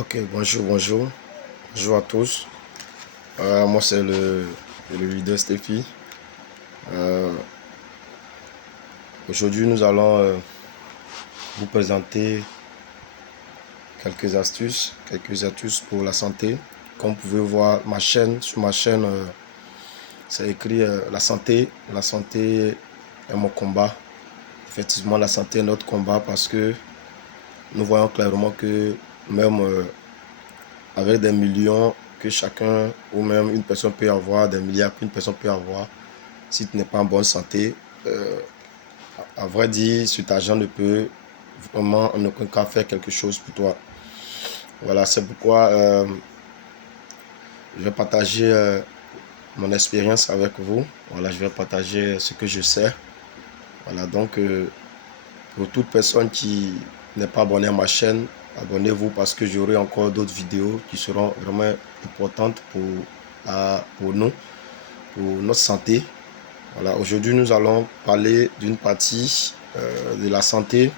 Ok, bonjour à tous. Moi c'est le leader Stéphie. Euh, Aujourd'hui nous allons vous présenter quelques astuces pour la santé. Comme vous pouvez voir sur ma chaîne, c'est écrit la santé. La santé est mon combat. Effectivement, la santé est notre combat parce que nous voyons clairement que même avec des millions que chacun ou même une personne peut avoir, des milliards qu'une personne peut avoir, si tu n'es pas en bonne santé, à vrai dire, cet argent ne peut vraiment en aucun cas faire quelque chose pour toi. Voilà, c'est pourquoi je vais partager mon expérience avec vous. Voilà, je vais partager ce que je sais. Voilà, donc pour toute personne qui n'est pas abonnée à ma chaîne, abonnez-vous parce que j'aurai encore d'autres vidéos qui seront vraiment importantes pour nous, pour notre santé. Voilà, aujourd'hui nous allons parler d'une partie de la santé.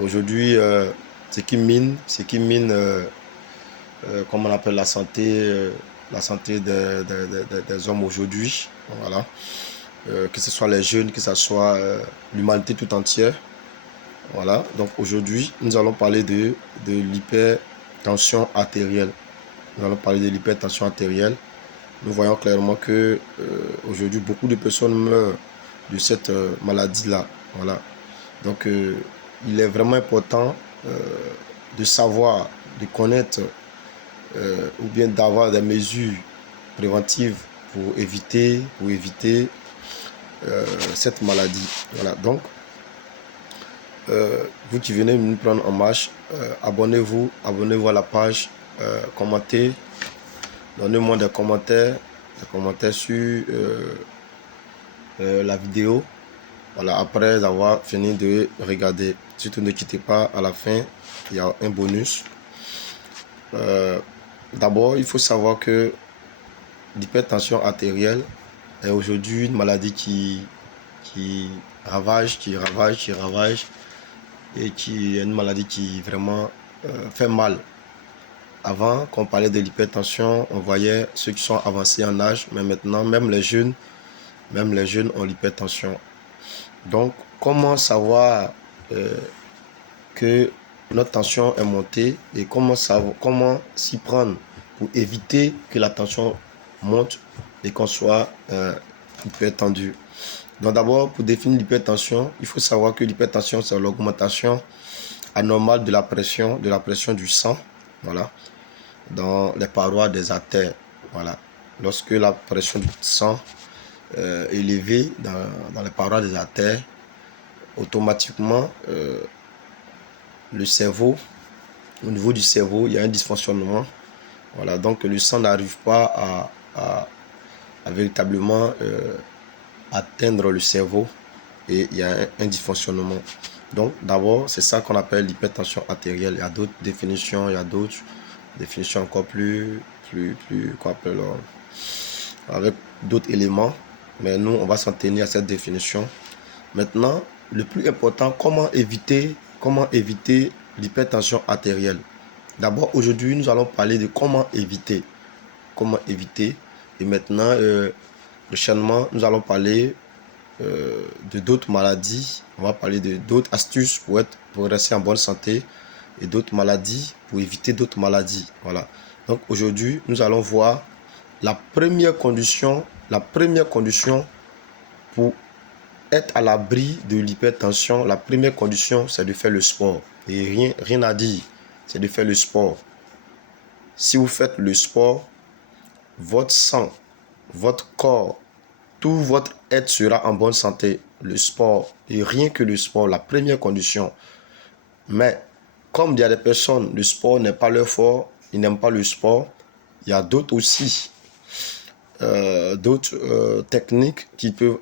Aujourd'hui, ce qui mine, comme on appelle la santé des hommes aujourd'hui. Voilà, que ce soit les jeunes, que ce soit l'humanité tout entière. Voilà, donc aujourd'hui, nous allons parler de l'hypertension artérielle. Nous allons parler de l'hypertension artérielle. Nous voyons clairement que aujourd'hui, beaucoup de personnes meurent de cette maladie-là. Voilà. Donc, il est vraiment important de savoir, de connaître ou bien d'avoir des mesures préventives pour éviter cette maladie. Voilà. Donc, vous qui venez nous prendre en marche, abonnez-vous à la page, commentez, donnez-moi des commentaires sur la vidéo. Voilà, après avoir fini de regarder. Surtout ne quittez pas, à la fin, il y a un bonus. D'abord, il faut savoir que l'hypertension artérielle est aujourd'hui une maladie qui ravage, et qui est une maladie qui vraiment fait mal. Avant, quand on parlait de l'hypertension, on voyait ceux qui sont avancés en âge, mais maintenant, même les jeunes ont l'hypertension. Donc, comment savoir que notre tension est montée et comment s'y prendre pour éviter que la tension monte et qu'on soit hypertendu. Donc d'abord, pour définir l'hypertension, il faut savoir que l'hypertension, c'est l'augmentation anormale de la pression du sang, voilà, dans les parois des artères. Voilà. Lorsque la pression du sang est élevée dans les parois des artères, automatiquement, le cerveau, au niveau du cerveau, il y a un dysfonctionnement. Voilà, donc le sang n'arrive pas à véritablement atteindre le cerveau et il y a un dysfonctionnement. Donc d'abord, c'est ça qu'on appelle l'hypertension artérielle. Il y a d'autres définitions, il y a d'autres définitions encore plus qu'on appelle, avec d'autres éléments. Mais nous, on va s'en tenir à cette définition. Maintenant, le plus important, comment éviter l'hypertension artérielle. D'abord, aujourd'hui, nous allons parler de comment éviter. Et maintenant, prochainement, nous allons parler de d'autres maladies. On va parler de d'autres astuces pour rester en bonne santé et d'autres maladies pour éviter d'autres maladies. Voilà. Donc aujourd'hui, nous allons voir la première condition pour être à l'abri de l'hypertension. La première condition, c'est de faire le sport. Et rien à dire, c'est de faire le sport. Si vous faites le sport, votre sang, votre corps, tout votre être sera en bonne santé. Le sport, et rien que le sport, la première condition. Mais comme il y a des personnes, le sport n'est pas leur fort, ils n'aiment pas le sport, il y a d'autres aussi, d'autres techniques qu'ils peuvent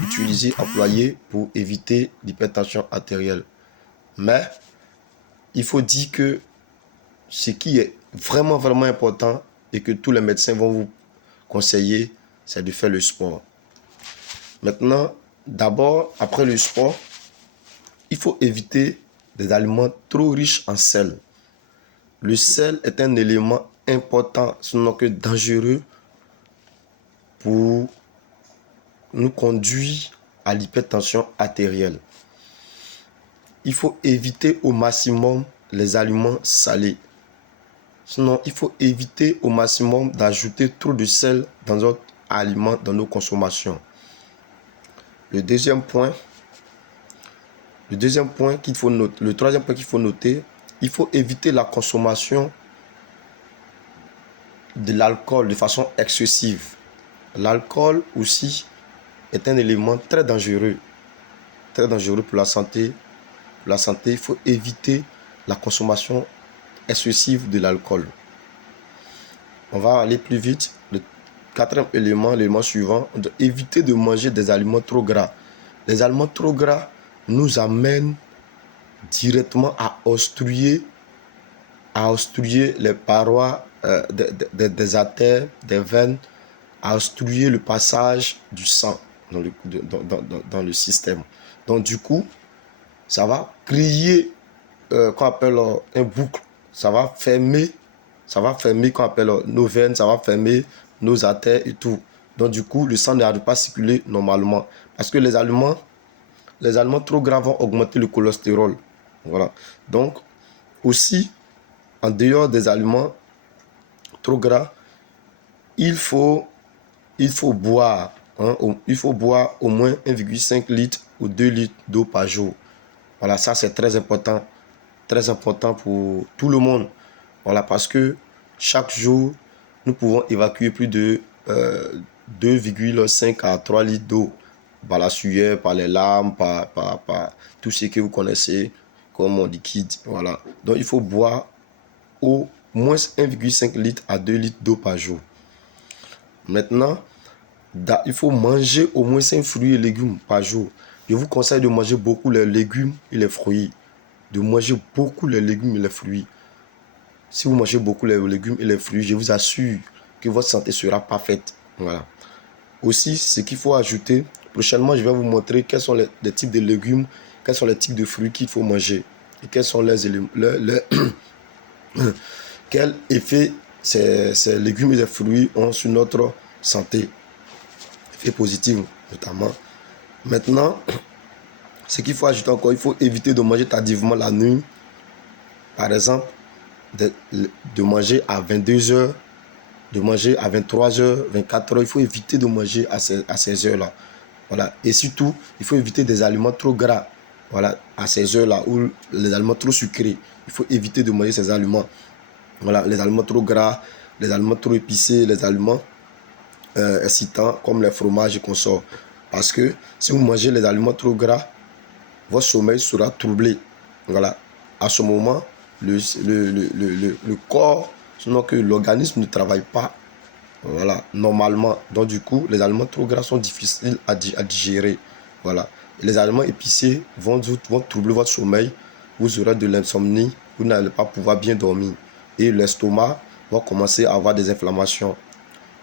utiliser, employer pour éviter l'hypertension artérielle. Mais il faut dire que ce qui est vraiment important et que tous les médecins vont vous conseiller, c'est de faire le sport. Maintenant, d'abord, après le sport, il faut éviter des aliments trop riches en sel. Le sel est un élément important, sinon que dangereux, pour nous conduire à l'hypertension artérielle. Il faut éviter au maximum les aliments salés. Sinon, il faut éviter au maximum d'ajouter trop de sel dans notre aliment, dans nos consommations. Le troisième point qu'il faut noter, il faut éviter la consommation de l'alcool de façon excessive. L'alcool aussi est un élément très dangereux pour la santé. Pour la santé, il faut éviter la consommation excessive de l'alcool. On va aller plus vite. Le quatrième élément, l'élément suivant, on doit éviter de manger des aliments trop gras. Les aliments trop gras nous amènent directement à obstruer les parois des artères, des veines, à obstruer le passage du sang dans le système. Donc du coup, ça va créer qu'on appelle un boucle. Ça va fermer qu'on appelle nos veines, ça va fermer nos artères et tout. Donc du coup, le sang n'arrive pas à circuler normalement. Parce que les aliments trop gras vont augmenter le cholestérol. Voilà. Donc, aussi, en dehors des aliments trop gras, il faut boire. Il faut boire au moins 1,5 litre ou 2 litres d'eau par jour. Voilà, ça c'est très important pour tout le monde. Voilà, parce que chaque jour, nous pouvons évacuer plus de 2,5 à 3 litres d'eau par la sueur, par les larmes, par tout ce que vous connaissez comme liquide. Voilà. Donc, il faut boire au moins 1,5 litre à 2 litres d'eau par jour. Maintenant, il faut manger au moins 5 fruits et légumes par jour. Je vous conseille de manger beaucoup les légumes et les fruits. De manger beaucoup les légumes et les fruits. Si vous mangez beaucoup les légumes et les fruits, je vous assure que votre santé sera parfaite. Voilà. Aussi, ce qu'il faut ajouter, prochainement, je vais vous montrer quels sont les types de légumes, quels sont les types de fruits qu'il faut manger et quels sont quel effet ces légumes et les fruits ont sur notre santé. Effet positif notamment. Maintenant, ce qu'il faut ajouter encore, il faut éviter de manger tardivement la nuit. Par exemple, de manger à 22h, de manger à 23h, 24h. Il faut éviter de manger à ces heures-là. Voilà. Et surtout, il faut éviter des aliments trop gras. Voilà, à ces heures-là, ou les aliments trop sucrés. Il faut éviter de manger ces aliments. Voilà, les aliments trop gras, les aliments trop épicés, les aliments excitants comme les fromages et consorts. Parce que si vous mangez les aliments trop gras, votre sommeil sera troublé. Voilà. À ce moment, le corps, sinon que l'organisme ne travaille pas, voilà, normalement. Donc du coup, les aliments trop gras sont difficiles à digérer. Voilà. Et les aliments épicés vont troubler votre sommeil. Vous aurez de l'insomnie. Vous n'allez pas pouvoir bien dormir. Et l'estomac va commencer à avoir des inflammations.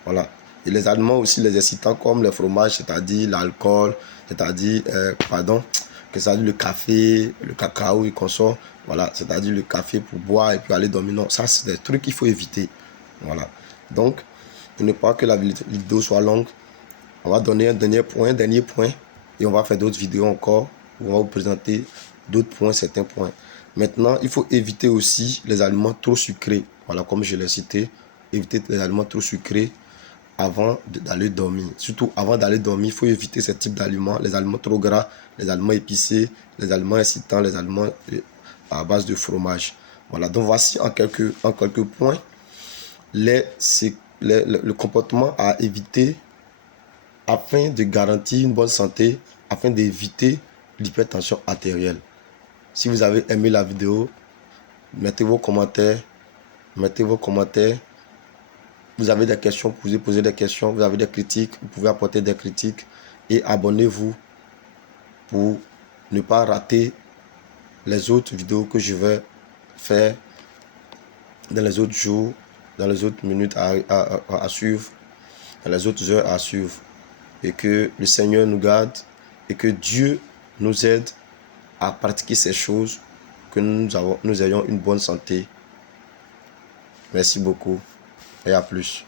Voilà. Et les aliments aussi, les excitants comme les fromages, c'est-à-dire l'alcool, c'est-à-dire, le café, le cacao et consorts. Voilà, c'est-à-dire le café pour boire et puis aller dormir. Non, ça, c'est des trucs qu'il faut éviter. Voilà. Donc, pour ne pas que la vidéo soit longue, on va donner un dernier point, et on va faire d'autres vidéos encore où on va vous présenter d'autres points, certains points. Maintenant, il faut éviter aussi les aliments trop sucrés. Voilà, comme je l'ai cité, éviter les aliments trop sucrés avant d'aller dormir. Surtout avant d'aller dormir, il faut éviter ce type d'aliments, les aliments trop gras, les aliments épicés, les aliments incitants, les aliments à base de fromage. Voilà, donc voici en quelques points le comportement à éviter afin de garantir une bonne santé, afin d'éviter l'hypertension artérielle. Si vous avez aimé la vidéo, mettez vos commentaires. Vous avez des questions, vous pouvez poser des questions, vous avez des critiques, vous pouvez apporter des critiques et abonnez-vous pour ne pas rater les autres vidéos que je vais faire dans les autres jours, dans les autres minutes à suivre, dans les autres heures à suivre. Et que le Seigneur nous garde et que Dieu nous aide à pratiquer ces choses, que nous ayons une bonne santé. Merci beaucoup et à plus.